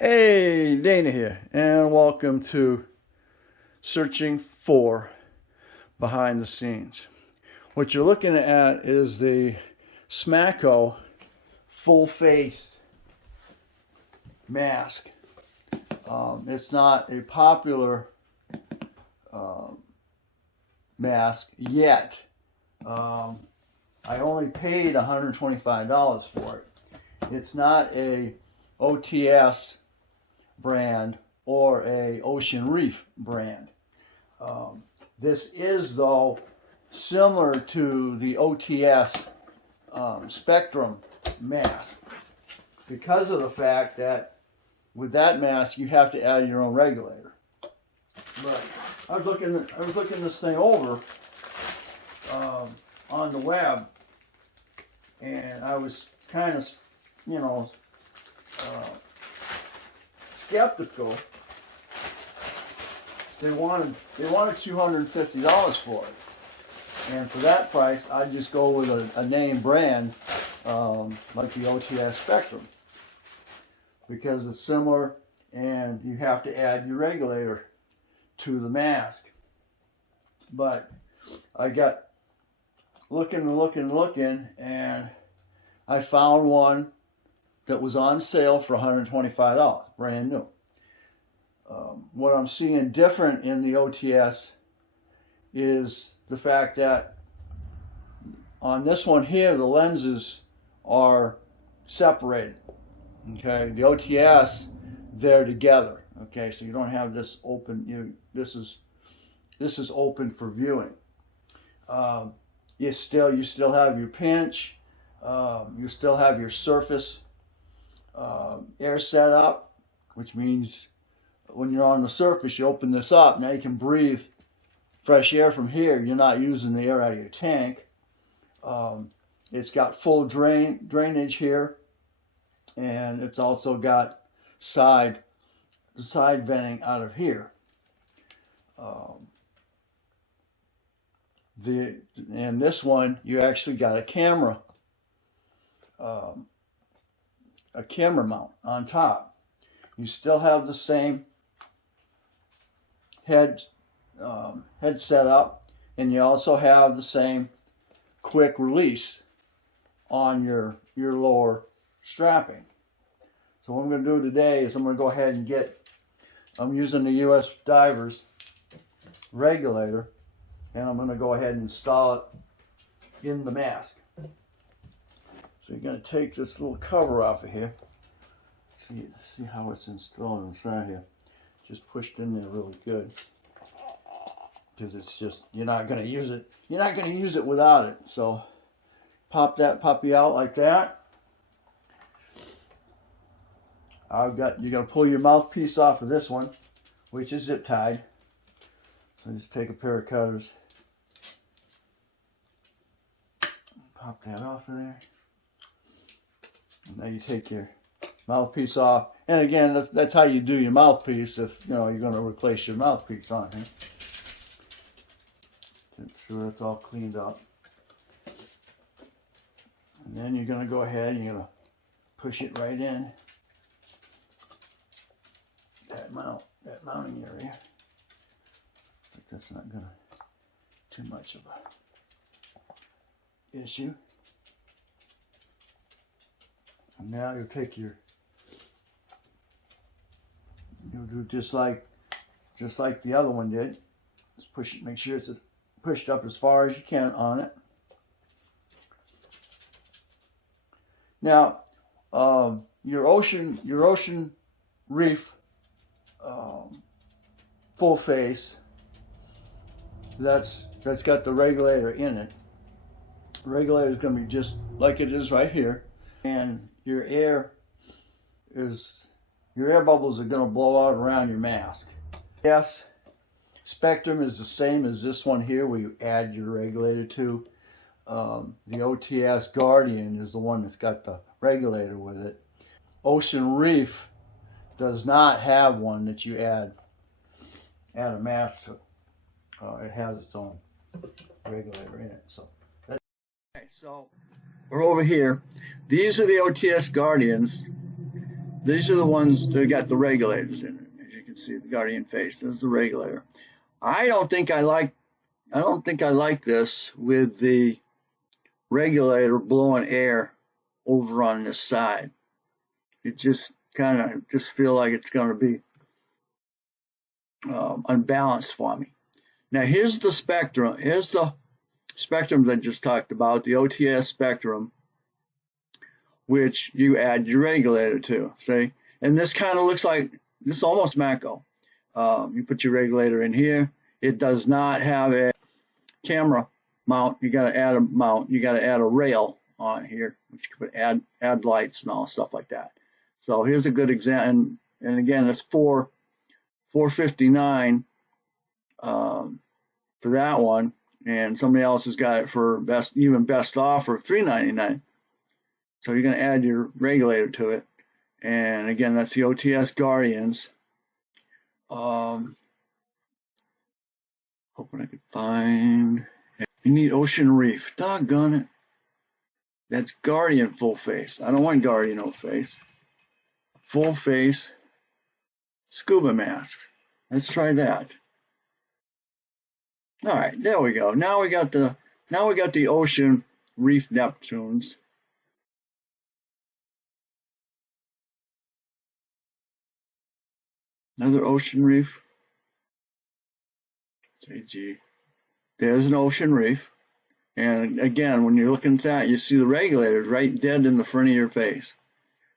Hey, Dana here, and welcome to Searching for Behind the Scenes. What you're looking at is the SMACO full-face mask. It's not a popular mask yet. I only paid $125 for it. It's not a OTS brand or a Ocean Reef brand. This is, though, similar to the OTS Spectrum mask because of the fact that with that mask you have to add your own regulator. But I was looking this thing over on the web, and I was kind of, skeptical. They wanted $250 for it, and for that price, I'd just go with a name brand like the OTS Spectrum because it's similar, and you have to add your regulator to the mask. But I got looking, and I found one that was on sale for $125, brand new. What I'm seeing different in the OTS is the fact that on this one here, the lenses are separated. Okay, the OTS, they're together. Okay, so you don't have this open. This is open for viewing. You still have your pinch. You still have your surface air setup, which means when you're on the surface, you open this up. Now you can breathe fresh air from here. You're not using the air out of your tank. It's got full drainage here, and it's also got side venting out of here. And this one, you actually got a camera mount on top. You still have the same head setup, and you also have the same quick release on your lower strapping. So what I'm going to do today is I'm going to go ahead and I'm using the US Divers regulator, and I'm going to go ahead and install it in the mask. So you're going to take this little cover off of here. See how it's installed inside here. Just pushed in there really good, because it's just, you're not going to use it. You're not going to use it without it. So pop that puppy out like that. You're going to pull your mouthpiece off of this one, which is zip tied. So just take a pair of cutters, pop that off of there. And now you take your mouthpiece off, and again, that's how you do your mouthpiece if you're going to replace your mouthpiece on here. Get sure it's all cleaned up, and then you're going to go ahead and you're going to push it right in that mounting area. But that's not going to too much of a issue. And now you'll take you'll do just like the other one did. Just push it, make sure it's pushed up as far as you can on it. Now, your Ocean Reef full face, that's got the regulator in it. The regulator is going to be just like it is right here, and your air bubbles are going to blow out around your mask. Yes, Spectrum is the same as this one here, where you add your regulator to. The OTS Guardian is the one that's got the regulator with it. Ocean Reef does not have one that you add a mask to. It has its own regulator in it. So we're over here. These are the OTS Guardians these are the ones that got the regulators in it. As you can see, the Guardian face. This is the regulator. I don't think I like this with the regulator blowing air over on this side. It just kind of just feel like it's going to be unbalanced for me. Now here's the spectrum. Here's the spectrum that I just talked about, the OTS spectrum, which you add your regulator to. See, and this kind of looks like this is almost SMACO. You put your regulator in here. It does not have a camera mount. You got to add a mount. You got to add a rail on here, which you can add lights and all stuff like that. So here's a good example. And again, it's $459 for that one, and somebody else has got it for best offer $399. So you're going to add your regulator to it, and again, that's the OTS Guardians. Hoping I could find. You need Ocean Reef. Doggone it. That's Guardian full face. I don't want Guardian no face. Full face scuba mask. Let's try that. All right, there we go. Now we got the Ocean Reef Neptunes. Another Ocean Reef. JG. There's an Ocean Reef. And again, when you're looking at that, you see the regulators right dead in the front of your face.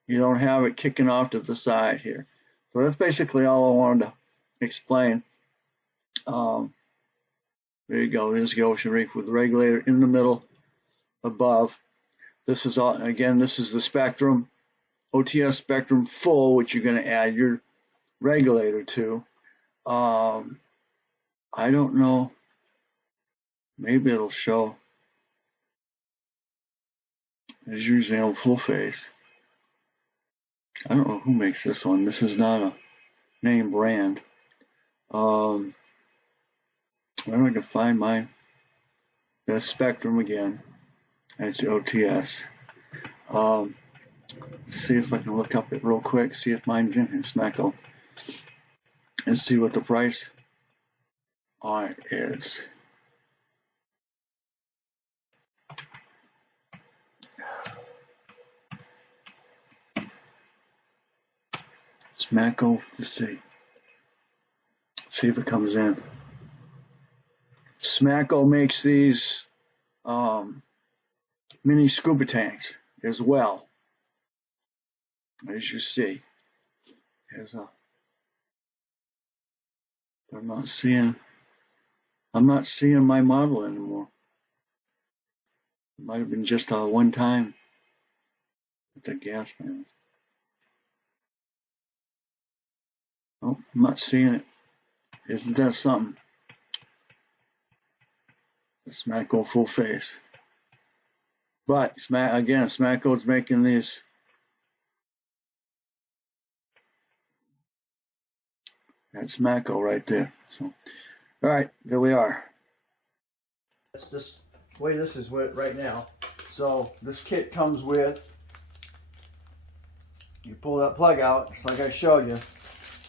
You don't have it kicking off to the side here. So that's basically all I wanted to explain. There you go. There's the Ocean Reef with the regulator in the middle above. This is all, again, this is the spectrum, OTS spectrum full, which you're going to add your regulator to. I don't know. Maybe it'll show. It's usually on full face. I don't know who makes this one. This is not a name brand. Where do I can find mine? That's Spectrum again. That's the OTS. Let's see if I can look up it real quick. See if mine's in SMACO. And see what the price on it is. SMACO, let's see. See if it comes in. SMACO makes these mini scuba tanks as well. As you see. There's a I'm not seeing my model anymore. It might have been just a one time with the gas fans. Oh, I'm not seeing it. Isn't that something? The SMACO full face. But again, SMACO's making these. That's SMACO right there. So, all right, there we are. That's this way. This is right now. So this kit comes with. You pull that plug out, just like I showed you,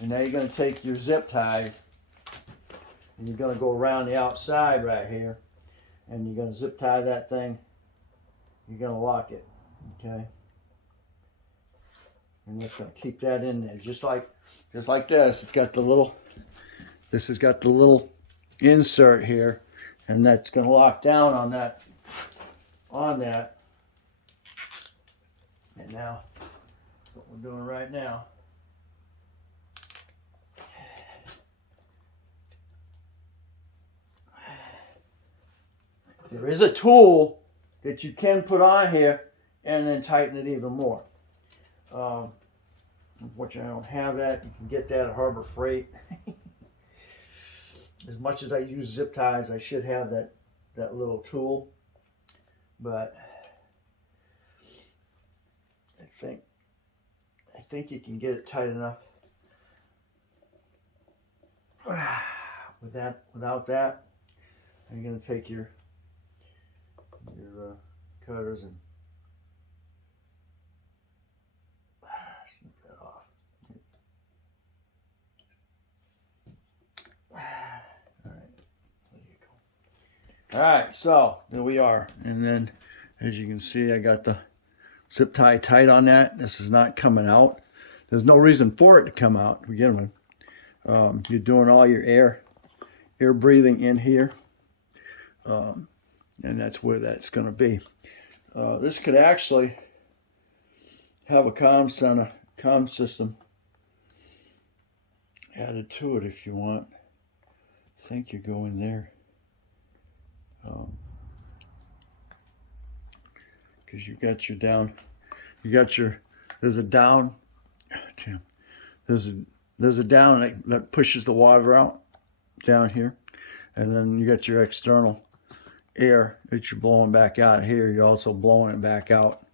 and now you're going to take your zip ties, and you're going to go around the outside right here, and you're going to zip tie that thing. You're going to lock it, okay? And just going to keep that in there, just like this. It's got the little. This has got the little insert here, and that's going to lock down on that. And now, what we're doing right now. There is a tool that you can put on here and then tighten it even more. Unfortunately, I don't have that. You can get that at Harbor Freight. As much as I use zip ties, I should have that little tool. But I think you can get it tight enough. Without that, you're going to take your cutters and snip that off. All right, so there we are. And then, as you can see, I got the zip tie tight on that. This is not coming out. There's no reason for it to come out to begin with. You're doing all your air breathing in here. And that's where that's going to be. This could actually have a comm system added to it if you want. I think you go in there. Because you got your down, there's a down, there's a down that pushes the water out down here, and then you got your external air that you're blowing back out here. You're also blowing it back out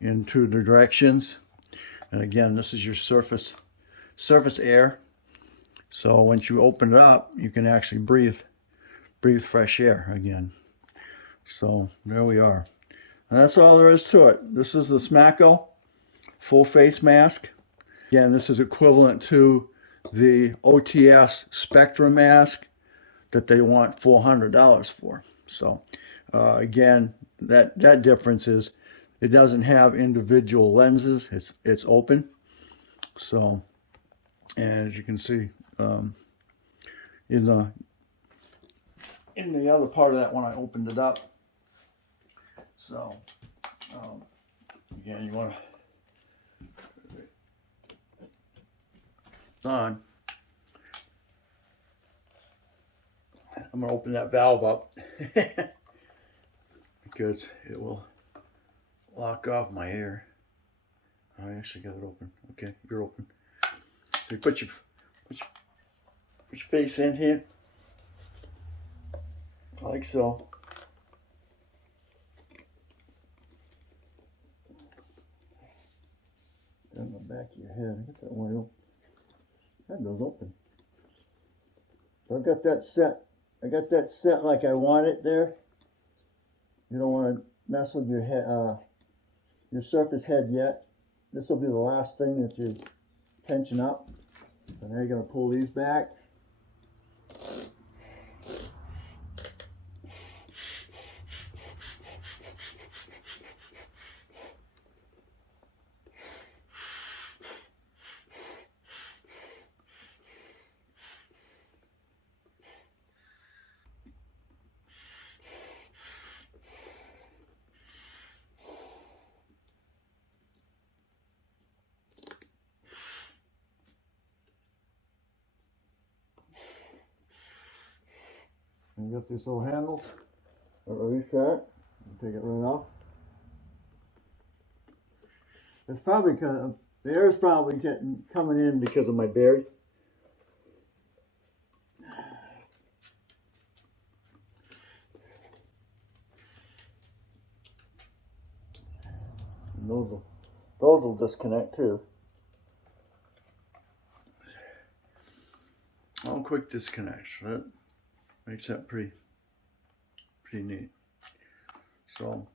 into the directions. And again, this is your surface air. So once you open it up, you can actually breathe fresh air again. So there we are. And that's all there is to it. This is the SMACO full face mask. Again, this is equivalent to the OTS Spectrum mask that they want $400 for. So again, that difference is it doesn't have individual lenses. It's open. So, and as you can see, in the other part of that one, I opened it up. So, again, you want to on. I'm going to open that valve up because it will lock off my air. I actually got it open. Okay, you're open. So you put your face in here, like so. Down the back of your head. Get that one open. That goes open. So I've got that set. I got that set like I want it there. You don't want to mess with your head, your surface head yet. This will be the last thing that you tension up. So now you're going to pull these back. And you got this little handle, release that, and take it right off. It's probably the air is probably coming in because of my beard. And those will disconnect too. All quick disconnects. So that makes that pretty neat. So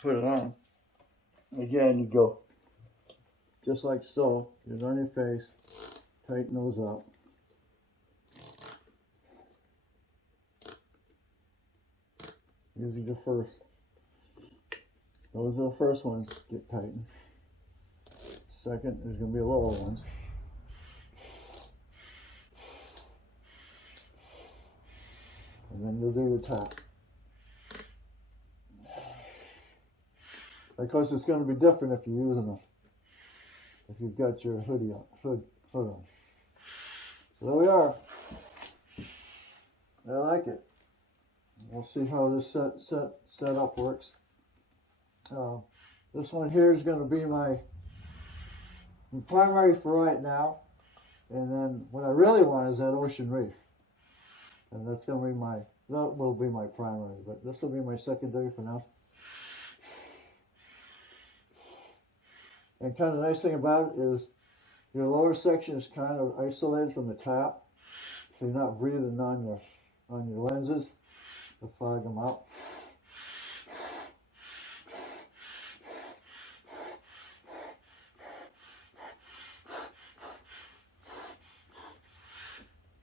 put it on. Again, you go just like so. Get it on your face. Tighten those up. These are the first. Those are the first ones get tightened. Second, there's going to be lower ones. And then you'll do the top. Of course, it's going to be different if you're using them. If you've got your hood on. So there we are. I like it. We'll see how this setup works. This one here is going to be my primary for right now. And then what I really want is that ocean reef. And that will be my primary, but this will be my secondary for now. And kind of the nice thing about it is your lower section is kind of isolated from the top, so you're not breathing on your lenses to fog them out.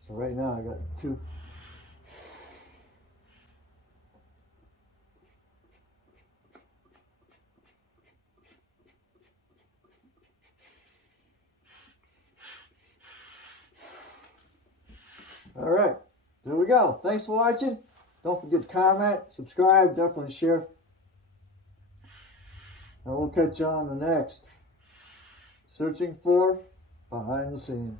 So right now I got two All right, there we go. Thanks for watching. Don't forget to comment, subscribe, definitely share. And we'll catch you on the next Searching for Behind the Scenes.